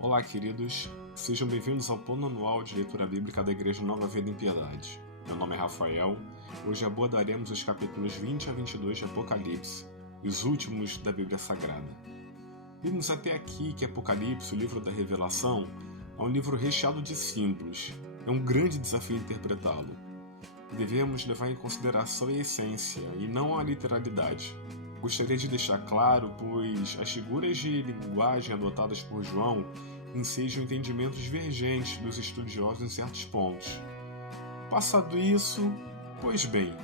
Olá, queridos. Sejam bem-vindos ao plano anual de leitura bíblica da Igreja Nova Vida em Piedade. Meu nome é Rafael. Hoje abordaremos os capítulos 20 a 22 de Apocalipse, os últimos da Bíblia Sagrada. Vimos até aqui que Apocalipse, o livro da Revelação, é um livro recheado de símbolos. É um grande desafio interpretá-lo. Devemos levar em consideração a essência e não a literalidade. Gostaria de deixar claro, pois as figuras de linguagem adotadas por João ensejam entendimentos divergentes dos estudiosos em certos pontos. Passado isso, pois bem,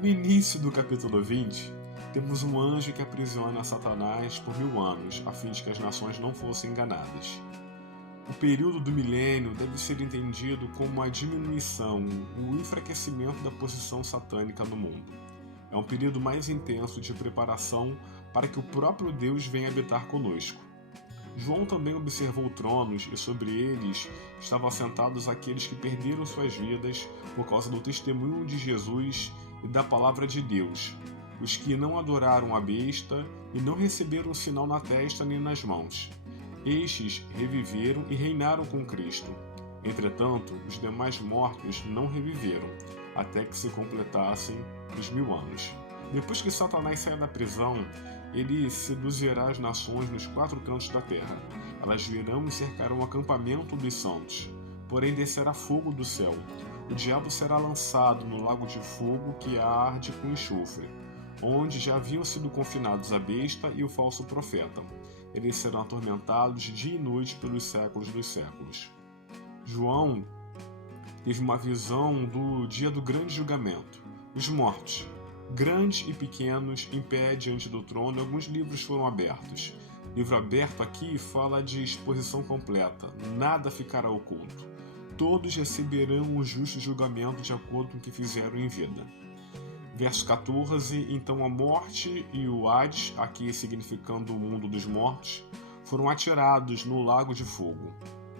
no início do capítulo 20, temos um anjo que aprisiona Satanás por 1000 anos, a fim de que as nações não fossem enganadas. O período do milênio deve ser entendido como a diminuição, o enfraquecimento da posição satânica no mundo. É um período mais intenso de preparação para que o próprio Deus venha habitar conosco. João também observou tronos e sobre eles estavam assentados aqueles que perderam suas vidas por causa do testemunho de Jesus e da palavra de Deus, os que não adoraram a besta e não receberam o sinal na testa nem nas mãos. Estes reviveram e reinaram com Cristo. Entretanto, os demais mortos não reviveram, até que se completassem os 1000 anos. Depois que Satanás sair da prisão, ele seduzirá as nações nos 4 cantos da terra. Elas virão e cercarão o acampamento dos santos. Porém descerá fogo do céu. O diabo será lançado no lago de fogo que arde com enxofre, onde já haviam sido confinados a besta e o falso profeta. Eles serão atormentados dia e noite pelos séculos dos séculos. João teve uma visão do dia do grande julgamento. Os mortos, grandes e pequenos, em pé diante do trono, e alguns livros foram abertos. Livro aberto aqui fala de exposição completa, nada ficará oculto. Todos receberão o justo julgamento de acordo com o que fizeram em vida. Verso 14, então a morte e o Hades, aqui significando o mundo dos mortos, foram atirados no lago de fogo.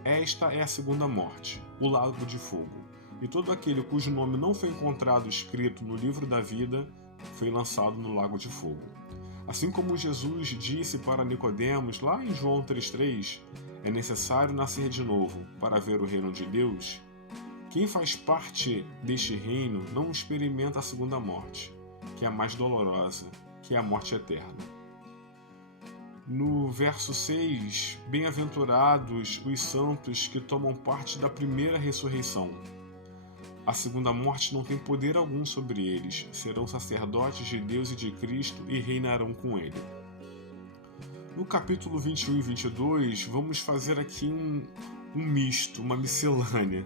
Esta é a segunda morte, o lago de fogo. E todo aquele cujo nome não foi encontrado escrito no livro da vida foi lançado no lago de fogo. Assim como Jesus disse para Nicodemos, lá em João 3,3, é necessário nascer de novo para ver o reino de Deus. Quem faz parte deste reino não experimenta a segunda morte, que é a mais dolorosa, que é a morte eterna. No verso 6, bem-aventurados os santos que tomam parte da primeira ressurreição. A segunda morte não tem poder algum sobre eles, serão sacerdotes de Deus e de Cristo e reinarão com ele. No capítulo 21 e 22, vamos fazer aqui um misto, uma miscelânea.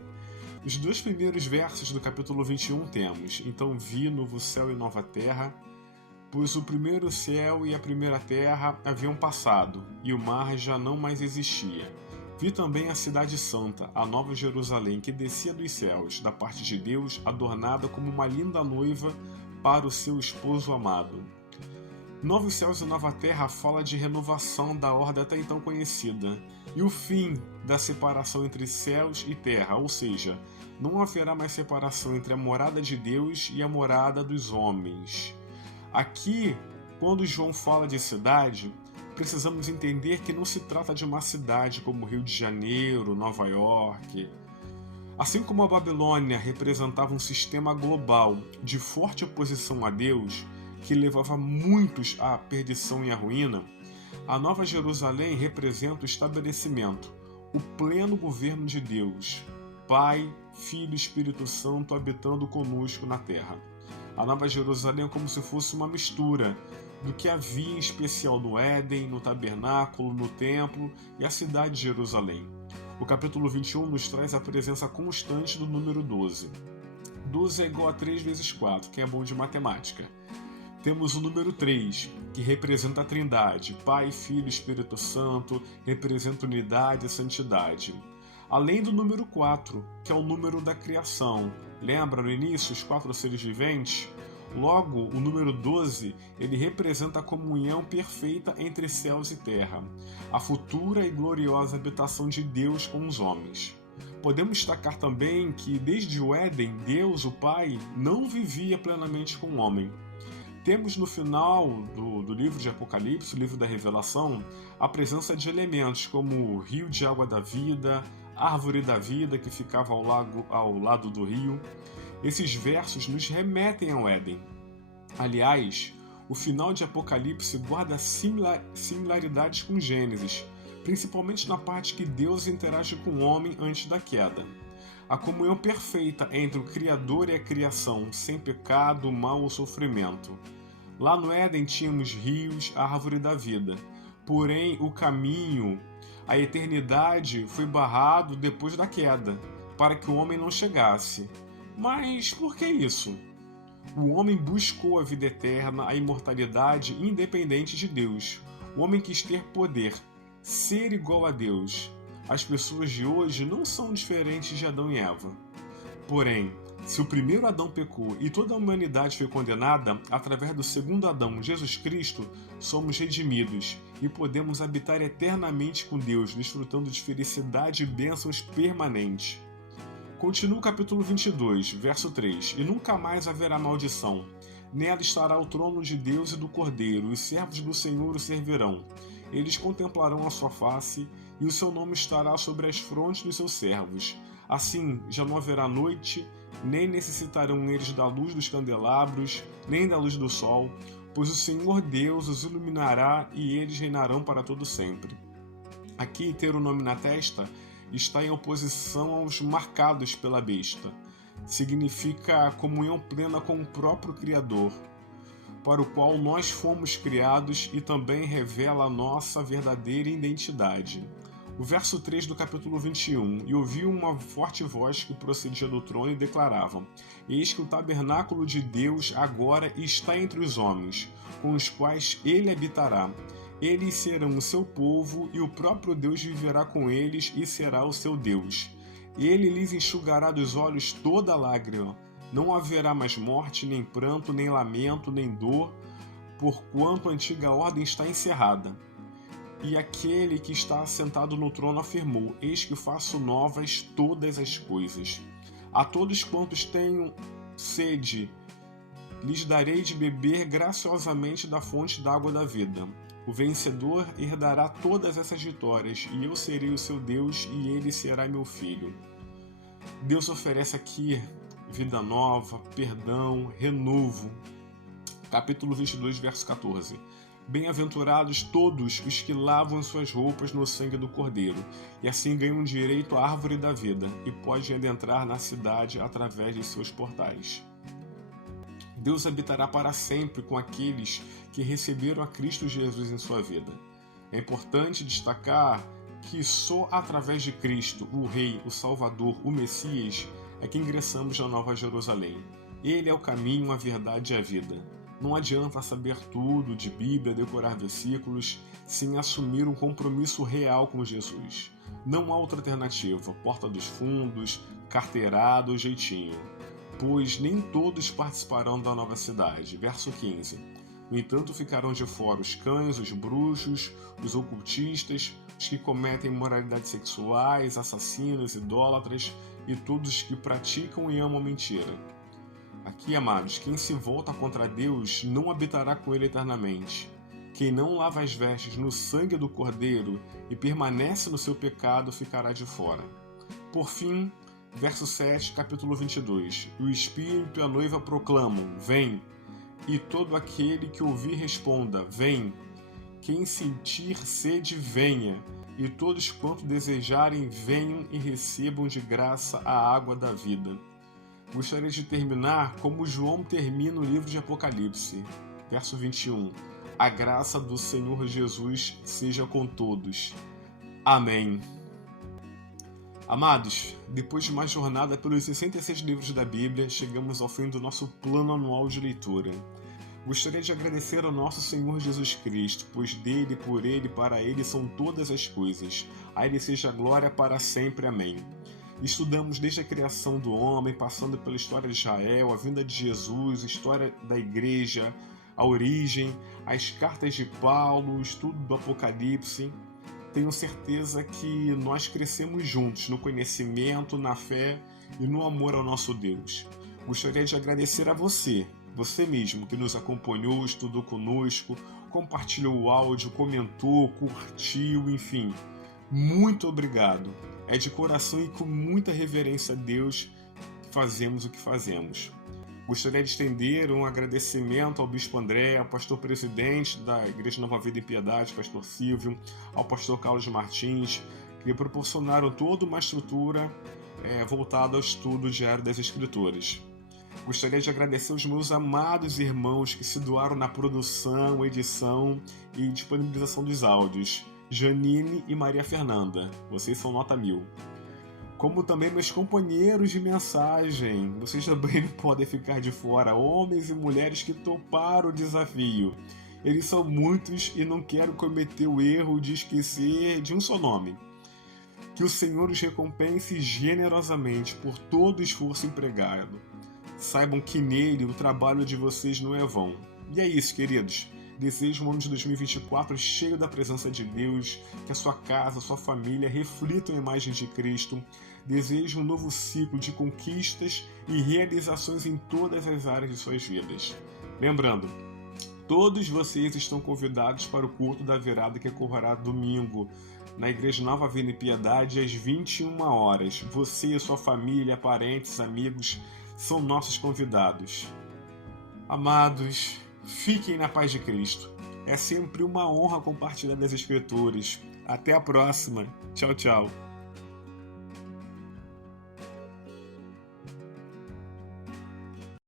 Os 2 primeiros versos do capítulo 21 temos: então vi novo céu e nova terra, pois o primeiro céu e a primeira terra haviam passado, e o mar já não mais existia. Vi também a cidade santa, a nova Jerusalém, que descia dos céus, da parte de Deus, adornada como uma linda noiva para o seu esposo amado. Novos céus e nova terra fala de renovação da ordem até então conhecida, e o fim da separação entre céus e terra, ou seja, não haverá mais separação entre a morada de Deus e a morada dos homens. Aqui, quando João fala de cidade, precisamos entender que não se trata de uma cidade como Rio de Janeiro, Nova York. Assim como a Babilônia representava um sistema global de forte oposição a Deus, que levava muitos à perdição e à ruína, a Nova Jerusalém representa o estabelecimento, o pleno governo de Deus, Pai, Filho e Espírito Santo habitando conosco na terra. A Nova Jerusalém é como se fosse uma mistura do que havia em especial no Éden, no tabernáculo, no templo e a cidade de Jerusalém. O capítulo 21 nos traz a presença constante do número 12. 12 é igual a 3 vezes 4, quem é bom de matemática. Temos o número 3, que representa a Trindade, Pai, Filho e Espírito Santo, representa unidade e santidade. Além do número 4, que é o número da criação. Lembra no início os 4 seres viventes? Logo, o número 12, ele representa a comunhão perfeita entre céus e terra, a futura e gloriosa habitação de Deus com os homens. Podemos destacar também que desde o Éden, Deus, o Pai, não vivia plenamente com o homem. Temos no final do livro de Apocalipse, o livro da Revelação, a presença de elementos como o rio de água da vida, árvore da vida que ficava ao lado do rio. Esses versos nos remetem ao Éden. Aliás, o final de Apocalipse guarda similaridades com Gênesis, principalmente na parte que Deus interage com o homem antes da queda. A comunhão perfeita entre o Criador e a criação, sem pecado, mal ou sofrimento. Lá no Éden tínhamos rios, a árvore da vida. Porém, o caminho, a eternidade, foi barrado depois da queda, para que o homem não chegasse. Mas por que isso? O homem buscou a vida eterna, a imortalidade independente de Deus. O homem quis ter poder, ser igual a Deus. As pessoas de hoje não são diferentes de Adão e Eva. Porém, se o primeiro Adão pecou e toda a humanidade foi condenada, através do segundo Adão, Jesus Cristo, somos redimidos e podemos habitar eternamente com Deus, desfrutando de felicidade e bênçãos permanentes. Continua o capítulo 22, verso 3. E nunca mais haverá maldição. Nela estará o trono de Deus e do Cordeiro, e os servos do Senhor o servirão. Eles contemplarão a sua face, e o seu nome estará sobre as frontes dos seus servos. Assim, já não haverá noite, nem necessitarão eles da luz dos candelabros, nem da luz do sol, pois o Senhor Deus os iluminará e eles reinarão para todo sempre. Aqui, ter o nome na testa está em oposição aos marcados pela besta. Significa comunhão plena com o próprio Criador, para o qual nós fomos criados, e também revela a nossa verdadeira identidade. O verso 3 do capítulo 21. E ouvi uma forte voz que procedia do trono e declarava: Eis que o tabernáculo de Deus agora está entre os homens, com os quais ele habitará. Eles serão o seu povo, e o próprio Deus viverá com eles e será o seu Deus. Ele lhes enxugará dos olhos toda lágrima. Não haverá mais morte, nem pranto, nem lamento, nem dor, porquanto a antiga ordem está encerrada. E aquele que está assentado no trono afirmou: Eis que faço novas todas as coisas. A todos quantos tenham sede, lhes darei de beber graciosamente da fonte da água da vida. O vencedor herdará todas essas vitórias, e eu serei o seu Deus, e ele será meu filho. Deus oferece aqui vida nova, perdão, renovo. Capítulo 22, verso 14. Bem-aventurados todos os que lavam suas roupas no sangue do Cordeiro, e assim ganham direito à árvore da vida, e podem adentrar na cidade através de seus portais. Deus habitará para sempre com aqueles que receberam a Cristo Jesus em sua vida. É importante destacar que só através de Cristo, o Rei, o Salvador, o Messias, é que ingressamos na Nova Jerusalém. Ele é o caminho, a verdade e a vida. Não adianta saber tudo de Bíblia, decorar versículos, sem assumir um compromisso real com Jesus. Não há outra alternativa, porta dos fundos, carteirada ou jeitinho. Pois nem todos participarão da nova cidade. Verso 15. No entanto, ficarão de fora os cães, os bruxos, os ocultistas, os que cometem imoralidades sexuais, assassinos, idólatras e todos os que praticam e amam mentira. Aqui, amados, quem se volta contra Deus não habitará com ele eternamente. Quem não lava as vestes no sangue do Cordeiro e permanece no seu pecado ficará de fora. Por fim, verso 7, capítulo 22. O Espírito e a noiva proclamam: Vem! E todo aquele que ouvir responda: Vem! Quem sentir sede, venha! E todos quanto desejarem, venham e recebam de graça a água da vida. Gostaria de terminar como João termina o livro de Apocalipse. Verso 21. A graça do Senhor Jesus seja com todos. Amém. Amados, depois de uma jornada pelos 66 livros da Bíblia, chegamos ao fim do nosso plano anual de leitura. Gostaria de agradecer ao nosso Senhor Jesus Cristo, pois dele, por ele e para ele são todas as coisas. A ele seja a glória para sempre. Amém. Estudamos desde a criação do homem, passando pela história de Israel, a vinda de Jesus, a história da igreja, a origem, as cartas de Paulo, o estudo do Apocalipse. Tenho certeza que nós crescemos juntos no conhecimento, na fé e no amor ao nosso Deus. Gostaria de agradecer a você você mesmo que nos acompanhou, estudou conosco, compartilhou o áudio, comentou, curtiu, enfim. Muito obrigado. É de coração e com muita reverência a Deus que fazemos o que fazemos. Gostaria de estender um agradecimento ao Bispo André, ao pastor presidente da Igreja Nova Vida em Piedade, pastor Silvio, ao pastor Carlos Martins, que proporcionaram toda uma estrutura voltada ao estudo diário das Escrituras. Gostaria de agradecer os meus amados irmãos que se doaram na produção, edição e disponibilização dos áudios, Janine e Maria Fernanda. Vocês são nota 1000. Como também meus companheiros de mensagem. Vocês também não podem ficar de fora, homens e mulheres que toparam o desafio. Eles são muitos e não quero cometer o erro de esquecer de um só nome. Que o Senhor os recompense generosamente por todo o esforço empregado. Saibam que nele o trabalho de vocês não é vão. E é isso, queridos. Desejo um ano de 2024 cheio da presença de Deus, que a sua casa, a sua família reflitam a imagem de Cristo. Desejo um novo ciclo de conquistas e realizações em todas as áreas de suas vidas. Lembrando, todos vocês estão convidados para o culto da virada que ocorrerá domingo, na Igreja Nova Vida em Piedade, às 21 horas. Você, sua família, parentes, amigos, são nossos convidados. Amados, fiquem na paz de Cristo. É sempre uma honra compartilhar das Escrituras. Até a próxima. Tchau, tchau.